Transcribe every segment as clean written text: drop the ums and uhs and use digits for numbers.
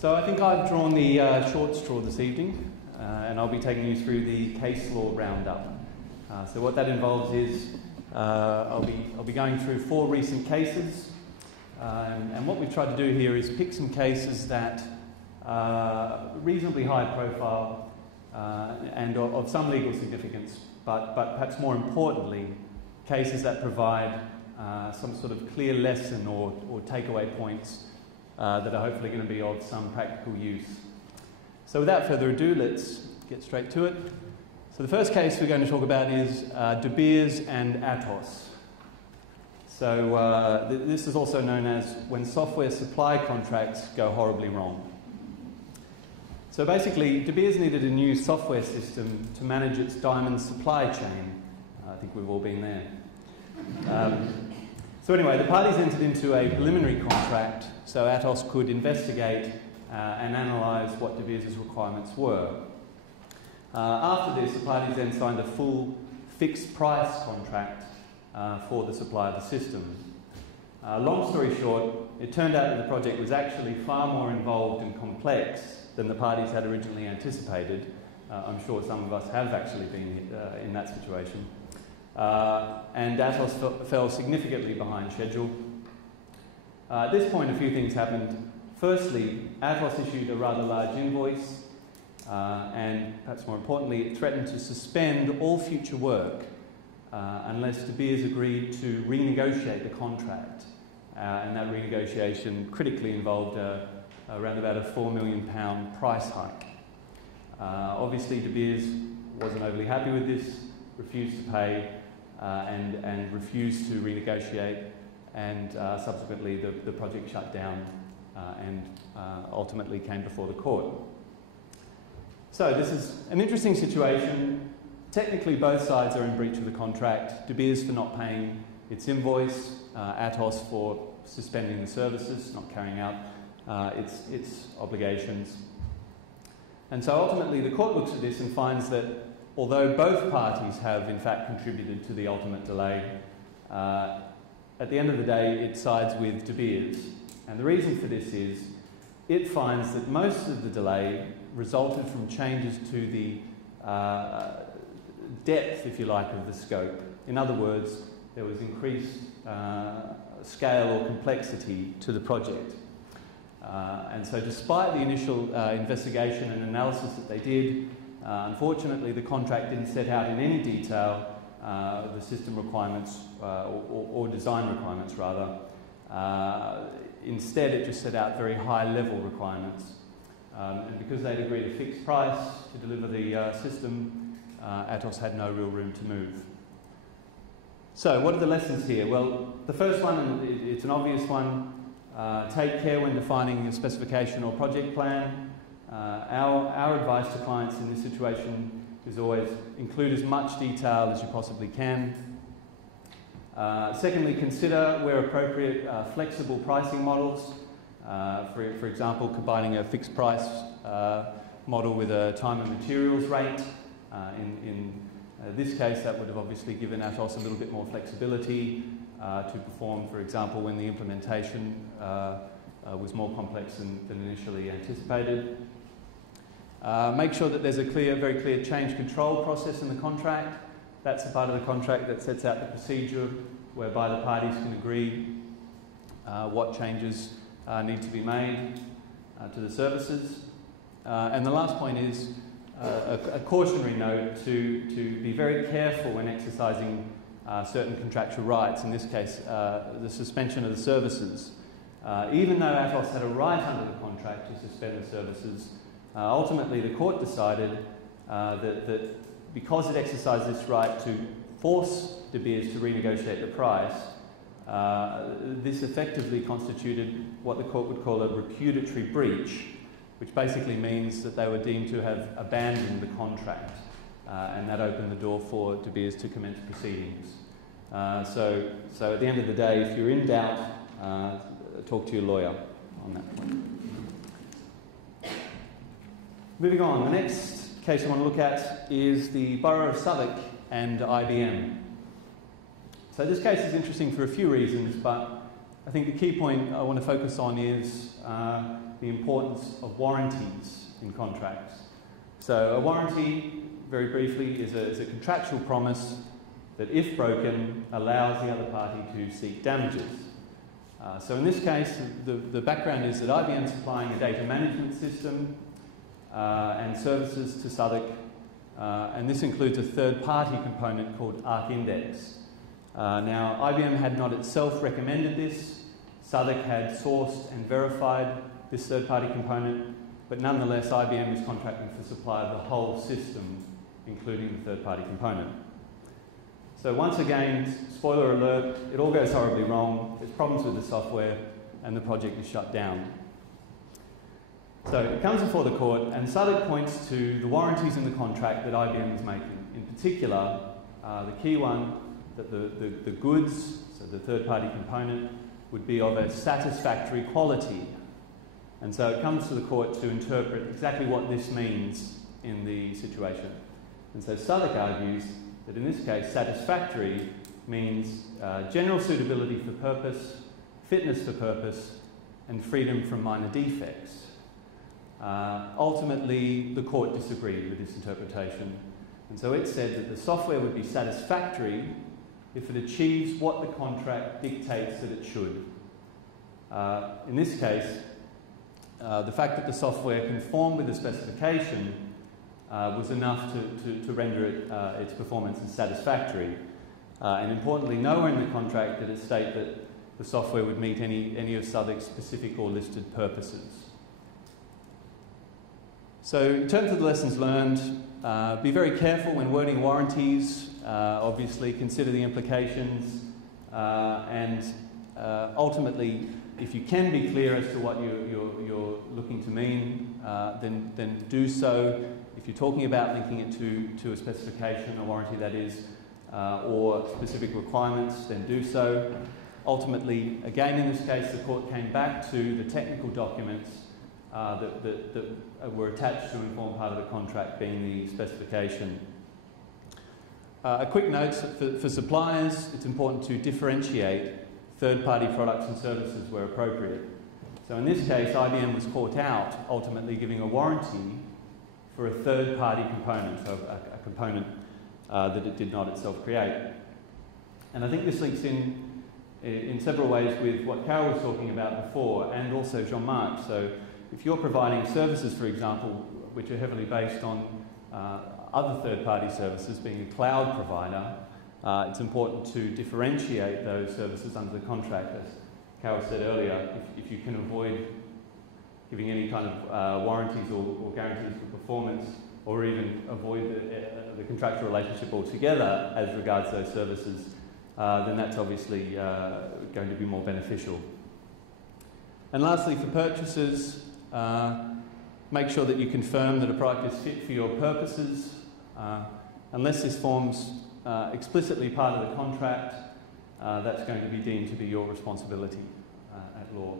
So I think I've drawn the short straw this evening, and I'll be taking you through the case law roundup. So what that involves is I'll be going through 4 recent cases, and what we've tried to do here is pick some cases that are reasonably high profile and of some legal significance, but perhaps more importantly, cases that provide some sort of clear lesson or takeaway points that are hopefully going to be of some practical use. So without further ado, let's get straight to it. So the first case we're going to talk about is De Beers and Atos. So this is also known as when software supply contracts go horribly wrong. So basically, De Beers needed a new software system to manage its diamond supply chain. I think we've all been there. So anyway, the parties entered into a preliminary contract so Atos could investigate and analyse what De Beers' requirements were. After this, the parties then signed a full fixed price contract for the supply of the system. Long story short, it turned out that the project was actually far more involved and complex than the parties had originally anticipated. I'm sure some of us have actually been in that situation. And Atos fell significantly behind schedule. At this point, a few things happened. Firstly, Atos issued a rather large invoice, and perhaps more importantly, it threatened to suspend all future work unless De Beers agreed to renegotiate the contract. And that renegotiation critically involved around about a £4 million price hike. Obviously, De Beers wasn't overly happy with this, refused to pay, and refused to renegotiate, and subsequently the project shut down and ultimately came before the court. So this is an interesting situation. Technically, both sides are in breach of the contract. De Beers for not paying its invoice, Atos for suspending the services, not carrying out its obligations. And so ultimately the court looks at this and finds that although both parties have in fact contributed to the ultimate delay, at the end of the day it sides with De Beers. And the reason for this is it finds that most of the delay resulted from changes to the depth, if you like, of the scope. In other words, there was increased scale or complexity to the project. And so despite the initial investigation and analysis that they did, unfortunately the contract didn't set out in any detail the system requirements or design requirements rather. Instead it just set out very high level requirements. And because they'd agreed a fixed price to deliver the system, Atos had no real room to move. So what are the lessons here? Well, the first one, and it's an obvious one, take care when defining your specification or project plan. Our advice to clients in this situation is always include as much detail as you possibly can. Secondly, consider, where appropriate, flexible pricing models. For example, combining a fixed price model with a time and materials rate. In this case, that would have obviously given Atos a little bit more flexibility to perform, for example, when the implementation was more complex than initially anticipated. Make sure that there's a very clear change control process in the contract. That's the part of the contract that sets out the procedure whereby the parties can agree what changes need to be made to the services. And the last point is a cautionary note to be very careful when exercising certain contractual rights, in this case the suspension of the services. Even though Atos had a right under the contract to suspend the services, ultimately the court decided that because it exercised this right to force De Beers to renegotiate the price, this effectively constituted what the court would call a repudiatory breach, which basically means that they were deemed to have abandoned the contract, and that opened the door for De Beers to commence proceedings. So at the end of the day, if you're in doubt, talk to your lawyer on that point. Moving on, the next case I want to look at is the Borough of Southwark and IBM. So this case is interesting for a few reasons, but I think the key point I want to focus on is the importance of warranties in contracts. So a warranty, very briefly, is a contractual promise that, if broken, allows the other party to seek damages. So in this case, the background is that IBM is supplying a data management system and services to Southwark, and this includes a third-party component called ArcIndex. Now, IBM had not itself recommended this. Southwark had sourced and verified this third-party component, but nonetheless, IBM is contracting for supply of the whole system, including the third-party component. So once again, spoiler alert, it all goes horribly wrong. There's problems with the software, and the project is shut down. So it comes before the court, and Southwark points to the warranties in the contract that IBM is making. In particular, the key one, that the goods, so the third-party component, would be of a satisfactory quality. And so it comes to the court to interpret exactly what this means in the situation. And so Southwark argues that in this case, satisfactory means general suitability for purpose, fitness for purpose, and freedom from minor defects. Ultimately, the court disagreed with this interpretation, and so it said that the software would be satisfactory if it achieves what the contract dictates that it should. In this case, the fact that the software conformed with the specification was enough to render its performance as satisfactory. And importantly, nowhere in the contract did it state that the software would meet any of Southwark's specific or listed purposes. So in terms of the lessons learned, be very careful when wording warranties. Obviously, consider the implications, and ultimately, if you can be clear as to what you're looking to mean, then do so. If you're talking about linking it to a specification, a warranty that is, or specific requirements, then do so. Ultimately, again in this case, the court came back to the technical documents that were attached to and form part of the contract, being the specification. A quick note, for suppliers, it's important to differentiate third-party products and services where appropriate. So in this case, IBM was caught out, ultimately giving a warranty for a third-party component, so a component that it did not itself create. And I think this links in several ways with what Carol was talking about before, and also Jean-Marc. So if you're providing services, for example, which are heavily based on other third-party services, being a cloud provider, it's important to differentiate those services under the contract. As Carol said earlier, if you can avoid giving any kind of warranties or guarantees for performance, or even avoid the contractual relationship altogether as regards those services, then that's obviously going to be more beneficial. And lastly, for purchasers, make sure that you confirm that a product is fit for your purposes. Unless this forms explicitly part of the contract, that's going to be deemed to be your responsibility at law.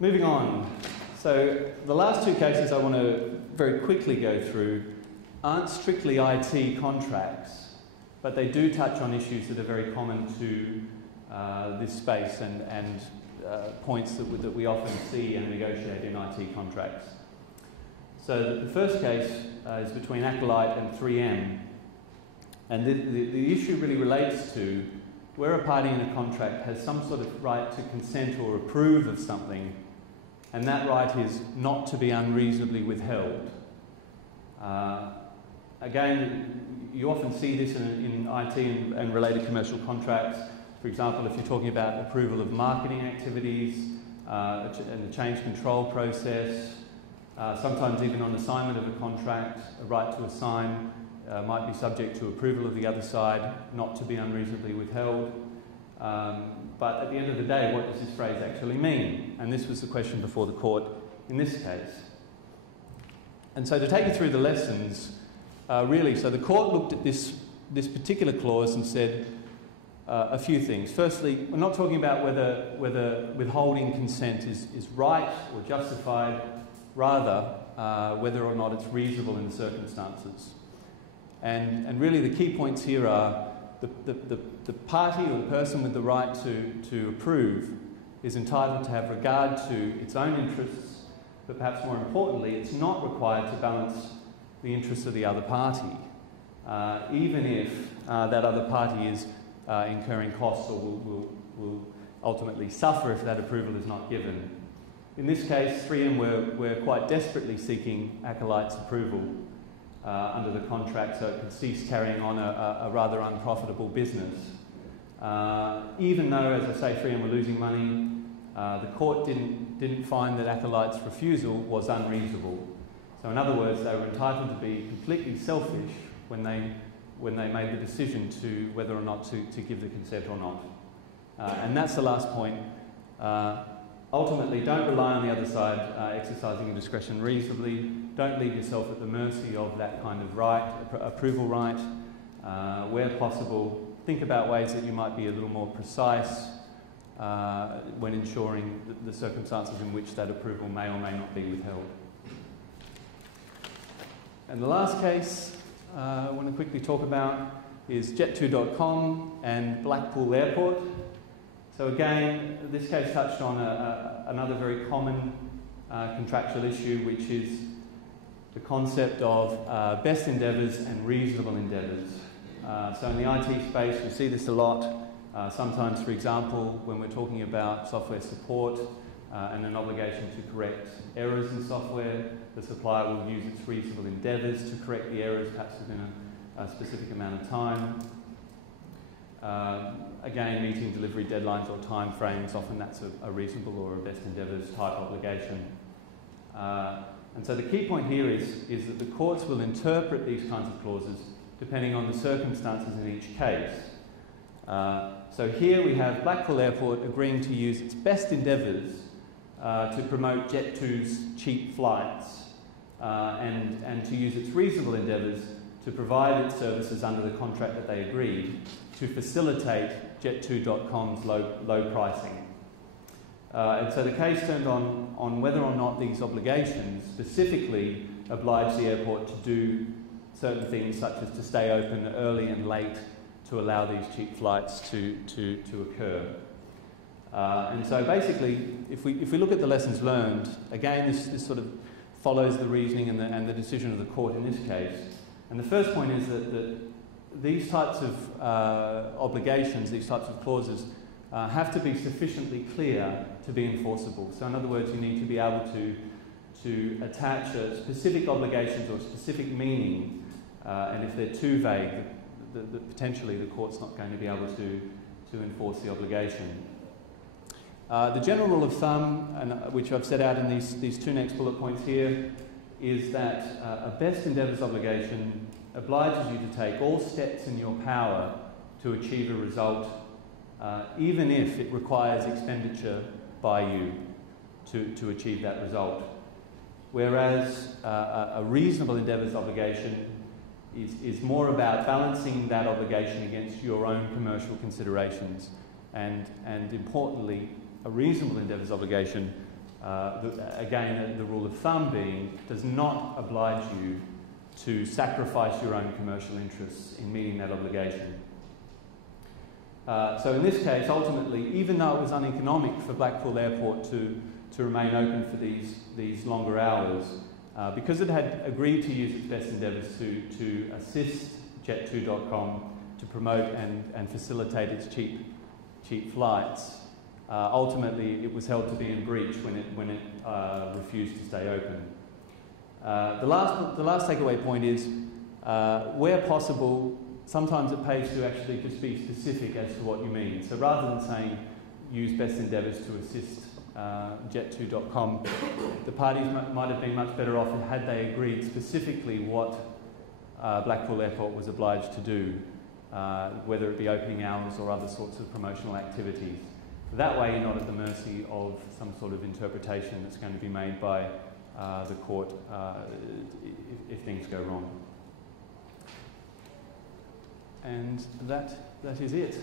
Moving on. So the last two cases I want to very quickly go through aren't strictly IT contracts, but they do touch on issues that are very common to this space and points that we often see and negotiate in IT contracts. So the first case is between Acolyte and 3M, and the issue really relates to where a party in a contract has some sort of right to consent or approve of something, and that right is not to be unreasonably withheld. Again, you often see this in IT and related commercial contracts. For example, if you're talking about approval of marketing activities and the change control process, sometimes even on assignment of a contract, a right to assign might be subject to approval of the other side, not to be unreasonably withheld. But at the end of the day, what does this phrase actually mean? And this was the question before the court in this case. And so to take you through the lessons, really, so the court looked at this particular clause and said a few things. Firstly, we're not talking about whether withholding consent is right or justified, rather whether or not it's reasonable in the circumstances. And really the key points here are the party or the person with the right to approve is entitled to have regard to its own interests, but perhaps more importantly, it's not required to balance the interests of the other party, even if that other party is incurring costs or will ultimately suffer if that approval is not given. In this case, 3M were quite desperately seeking Acolyte's approval under the contract so it could cease carrying on a rather unprofitable business. Even though, as I say, 3M were losing money, the court didn't find that Acolyte's refusal was unreasonable. So in other words, they were entitled to be completely selfish when they made the decision to whether or not to give the consent or not. And that's the last point. Ultimately, don't rely on the other side exercising your discretion reasonably. Don't leave yourself at the mercy of that kind of right, approval right. Where possible, think about ways that you might be a little more precise when ensuring the circumstances in which that approval may or may not be withheld. And the last case I want to quickly talk about is Jet2.com and Blackpool Airport. So again, this case touched on another very common contractual issue, which is the concept of best endeavours and reasonable endeavours. So in the IT space, we see this a lot. Sometimes, for example, when we're talking about software support and an obligation to correct errors in software, the supplier will use its reasonable endeavours to correct the errors, perhaps within a specific amount of time. Again, meeting delivery deadlines or time frames, often that's a reasonable or a best endeavours type obligation. And so the key point here is that the courts will interpret these kinds of clauses depending on the circumstances in each case. So here we have Blackpool Airport agreeing to use its best endeavours to promote Jet2's cheap flights and to use its reasonable endeavours to provide its services under the contract that they agreed to facilitate Jet2.com's low pricing. And so the case turned on whether or not these obligations specifically oblige the airport to do certain things such as to stay open early and late to allow these cheap flights to occur. And so basically, if we look at the lessons learned, again this sort of follows the reasoning and the decision of the court in this case. And the first point is that these types of obligations, these types of clauses, have to be sufficiently clear to be enforceable. So in other words, you need to be able to attach a specific obligation to a specific meaning, and if they're too vague, potentially the court's not going to be able to enforce the obligation. The general rule of thumb, which I've set out in these two next bullet points here, is that a best endeavours obligation obliges you to take all steps in your power to achieve a result, even if it requires expenditure by you to achieve that result. Whereas a reasonable endeavours obligation is more about balancing that obligation against your own commercial considerations, and importantly, a reasonable endeavours obligation, again, the rule of thumb being, does not oblige you to sacrifice your own commercial interests in meeting that obligation. So in this case, ultimately, even though it was uneconomic for Blackpool Airport to remain open for these longer hours, because it had agreed to use its best endeavours to assist Jet2.com to promote and facilitate its cheap flights, ultimately it was held to be in breach when it refused to stay open. The last takeaway point is, where possible, sometimes it pays to actually just be specific as to what you mean. So rather than saying use best endeavours to assist Jet2.com, the parties might have been much better off had they agreed specifically what Blackpool Airport was obliged to do, whether it be opening hours or other sorts of promotional activities. That way you're not at the mercy of some sort of interpretation that's going to be made by the court if things go wrong. And that is it.